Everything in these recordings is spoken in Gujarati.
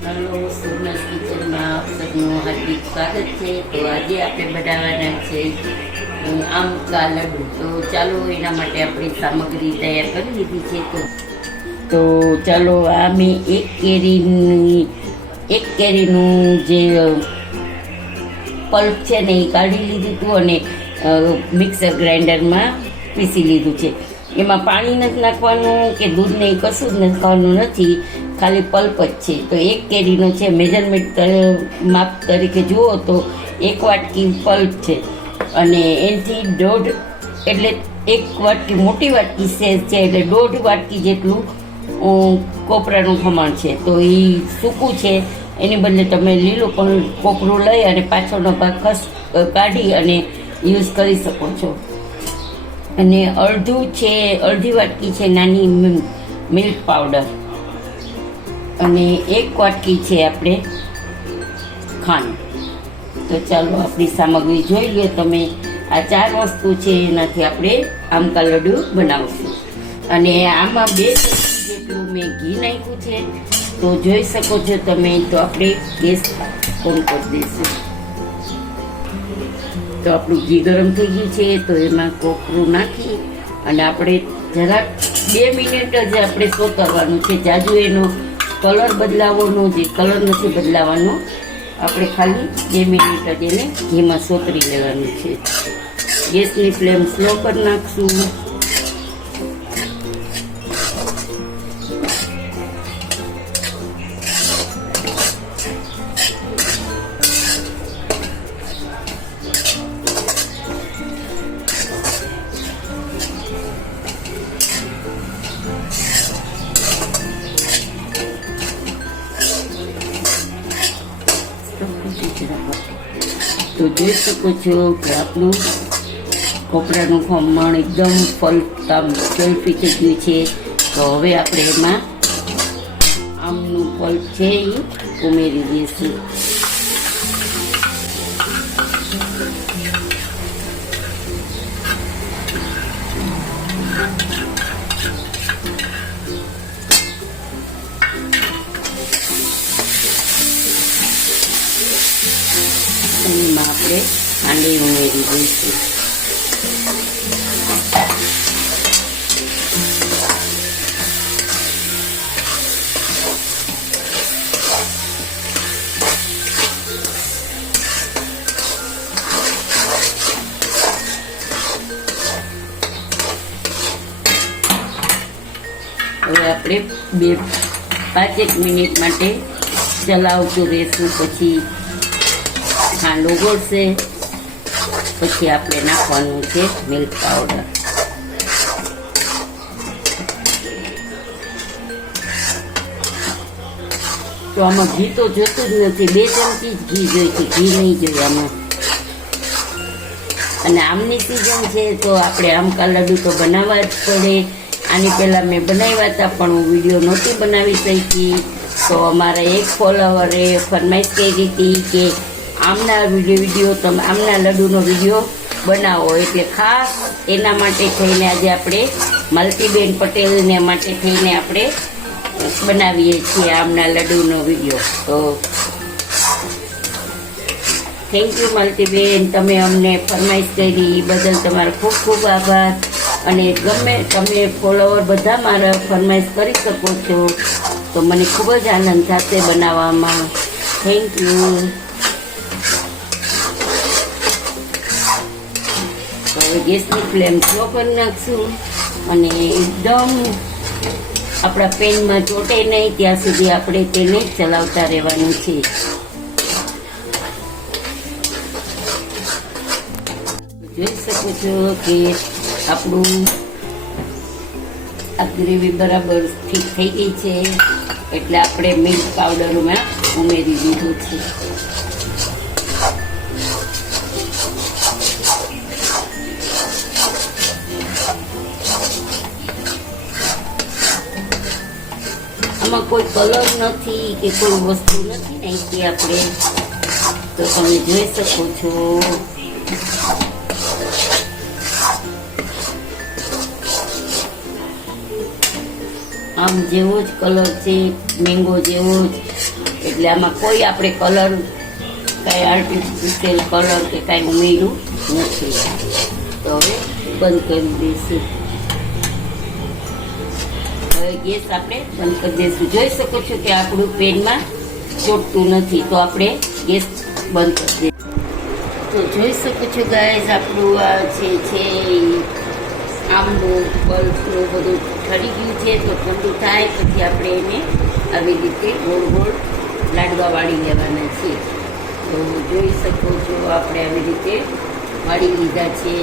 હેલો, સોમનાથ કિચનમાં આપ સૌનું હાર્દિક સ્વાગત છે. તો આજે આપણે બનાવવાના છે આમકા લડ્ડુ. તો ચાલો એના માટે આપણી સામગ્રી તૈયાર કરી લીધી છે. તો ચાલો આ મેં એક કેરીનું જે પલ્પ છે ને એ કાઢી લીધું હતું અને મિક્સર ગ્રાઇન્ડરમાં પીસી લીધું છે. એમાં પાણી નથી નાખવાનું કે દૂધ નહીં, કશું જ નાખવાનું નથી, ખાલી પલ્પ જ છે. તો એક કેરીનો છે, મેજરમેન્ટ માપ તરીકે જુઓ તો 1 વાટકી પલ્પ છે અને એનાથી 1.5 એટલે 1 વાટકી મોટી વાટકી સેજ છે એટલે 1.5 વાટકી જેટલું કોપરાનું ખમણ છે. તો એ સૂકું છે, એની બદલે તમે લીલું પણ કોપરું લઈ અને પાછળનો ભાગ કાઢી અને યુઝ કરી શકો છો. અને અડધી વાટકી છે નાની મિલ્ક પાવડર અને 1 વાટકી છે આપણે ખાંડ. તો ચાલો આપણી સામગ્રી જોઈ લઈએ. તમે આ 4 વસ્તુ છે એનાથી આપણે આમકા લડ્ડુ બનાવશું. અને આમાં 2 ચમચી જેટલું મેં ઘી નાખ્યું છે. તો જોઈ શકો છો તમે. તો આપણે ગેસ ઓન કરી દઈશું. તો આપણું ઘી ગરમ થઈ ગયું છે. તો એમાં કોપરું નાખી અને આપણે જરાક 2 મિનિટ જ આપણે સોતરવાનું છે. જાજુ એનો કલર બદલાવવાનો, જે કલર નથી બદલાવાનો, આપણે ખાલી 2 મિનિટ જ એને ઘીમાં સોતરી લેવાનું છે. ગેસની ફ્લેમ સ્લો કરી નાખશું. તો જોઈ શકો છો કે આપણું કોપરાનું ખમણ એકદમ સેલ્ફી થઈ ગયું છે. તો હવે આપણે એમાં આમનું પલ્પ છે એ ઉમેરી દઈશું. એમાં આપણે ખાંડી ઉમેરી દઈશું. હવે આપણે 5-1 મિનિટ માટે ચલાવતું રહેશું. પછી ખાંડ ઓગળશે. પછી આપણે નાખવાનું છે મિલ્ક પાવડર. તો આમાં ઘી તો જોતું જ નથી, 2 ચમચી જ ઘી જોઈએ છે, ઘી નહીં જોઈએ આમાં. અને આમની સિઝન છે તો આપણે આમકા લડ્ડુ તો બનાવવા જ પડે. આની પહેલાં મેં બનાવ્યા હતા પણ હું વિડીયો નહોતી બનાવી શકી. તો અમારા એક ફોલોવરે ફરમાઈશ કરી હતી કે આમના લડ્ડુનો વિડીયો બનાવો, એટલે ખાસ એના માટે થઈને આજે આપણે માલતીબેન પટેલને માટે થઈને આપણે બનાવીએ છીએ આમના લડ્ડુનો વિડીયો. તો થેન્ક યુ માલતીબેન, તમે અમને ફરમાઈશ કરી એ બદલ તમારો ખૂબ ખૂબ આભાર. અને તમે ફોલોવર બધા મારા ફરમાઈશ કરી શકો છો તો મને ખૂબ જ આનંદ થશે બનાવવામાં. Thank you. હવે ગેસની ફ્લેમ સ્લો કરી નાખશું અને એકદમ આપણા પેનમાં ચોટે નહીં ત્યાં સુધી આપણે તેને ચલાવતા રહેવાનું છે. જોઈ શકો છો કે આપણું આ ગ્રેવી બરાબર ઠીક થઈ ગઈ છે. એટલે આપણે મિલ્ક પાવડરમાં ઉમેરી દીધું છે. આમાં કોઈ કલર નથી કે કોઈ વસ્તુ નથી નાખી આપણે. તો તમે જોઈ શકો છો આમ જેવો જ કલર છે, મેંગો જેવો જ એટલે આમાં કોઈ આપણે કલર કાંઈ આર્ટિફિશિયલ કલર કે કાંઈ ઉમેર્યું નથી. તો હવે બંધ કરી દઈશું. હવે ગેસ આપણે બંધ કરી દઈશું. જોઈ શકો છો કે આપણું પેનમાં ચોટતું નથી, તો આપણે ગેસ બંધ કરી દઈશું. તો જોઈ શકો છો ગાઈસ, આપણું આ છે આંબનું બલ્બનું બધું ઠરી ગયું છે. તો ઠંડુ થાય પછી આપણે એને આવી રીતે ગોળ ગોળ લાડવા વાળી લેવાના છે. તો જોઈ શકો છો આપણે આવી રીતે વાળી લીધા છે.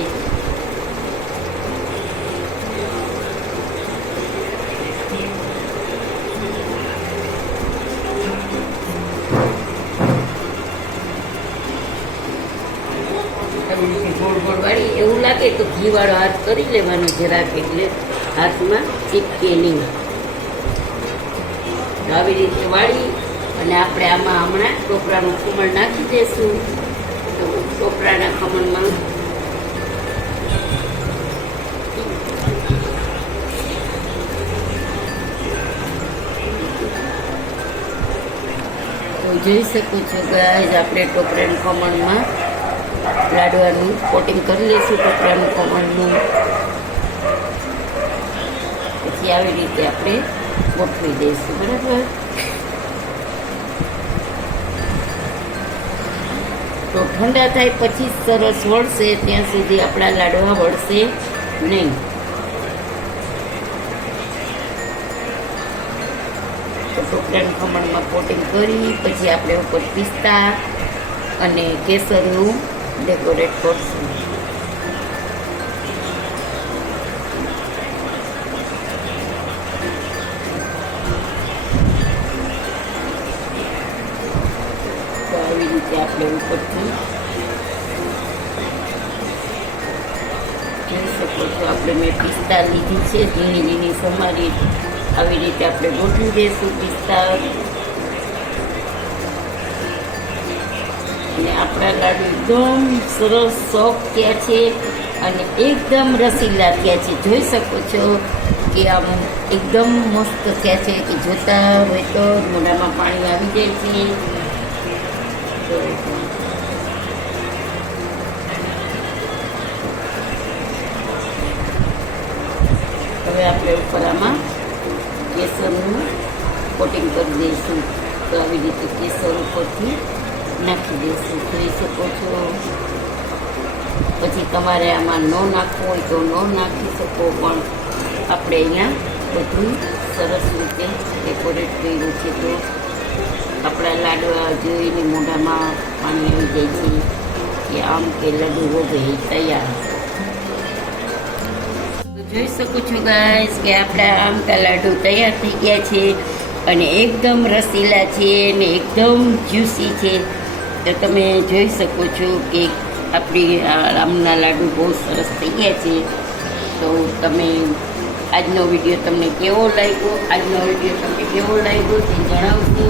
ગોળ ગોળ વાળી એવું લાગે તો ઘી વાળો હાથ કરી લેવાનો જરાક, એટલે હાથમાં ચીપકે નહીં. આવી રીતે વાળી અને આપણે આમાં હમણાં ટોપરાનું ખમણ નાખી દઈશું. તો ટોપરાના ખમણમાં તો જોઈ શકો છો ગાઈસ, આપણે ટોપરાના ખમણમાં લાડવાનું કોટિંગ કરી લઈશું. ટોપરાનું ખમણનું પછી આવી રીતે આપણે ગોઠવી દઈશું. બરાબર. તો ઠંડા થાય પછી સરસ વળશે, ત્યાં સુધી આપણા લાડવા વળશે નહીં. તો ટોપરાના ખમણમાં કોટિંગ કરી પછી આપણે ઉપર પિસ્તા અને કેસરનું ડેકોરેટ કરશું. તો આવી રીતે આપણે ઉપરથી જોઈ શકો છો, આપણે મેં પિસ્તા લીધી છે ઝીણી ઝીણી સમારી. આવી રીતે આપણે ગોઠવી દઈશું પિસ્તા. અને આપણા લાડુ એકદમ સરસ સોફ્ટ થયા છે અને એકદમ રસીલા થયા છે. જોઈ શકો છો કે આમ એકદમ મસ્ત થયા છે કે જોતા હોય તો મોઢામાં પાણી આવી જાય છે. હવે આપણે ઉપર આમાં કેસરનું કોટિંગ કરી દઈશું. તો આવી રીતે કેસર ઉપરથી નાખી દઈશું. જોઈ શકો છો. પછી તમારે આમાં ન નાખવું હોય તો ન નાખી શકો, પણ આપણે અહીંયા બધું સરસ રીતે ડેકોરેટ કર્યું છે. તો આપણા લાડવા જોઈને મોઢામાં પાણી આવી જાય છે કે આમ કે લાડુ હો ગઈ તૈયાર. જોઈ શકો છો ગાઈસ કે આપણા આમ કા લાડુ તૈયાર થઈ ગયા છે અને એકદમ રસીલા છે અને એકદમ જ્યુસી છે. તો તમે જોઈ શકો છો કે આપણી આમના લાડુ બહુ સરસ થઈ ગયા છે. તો તમે આજનો વિડીયો તમને કેવો લાગ્યો તે જણાવજો.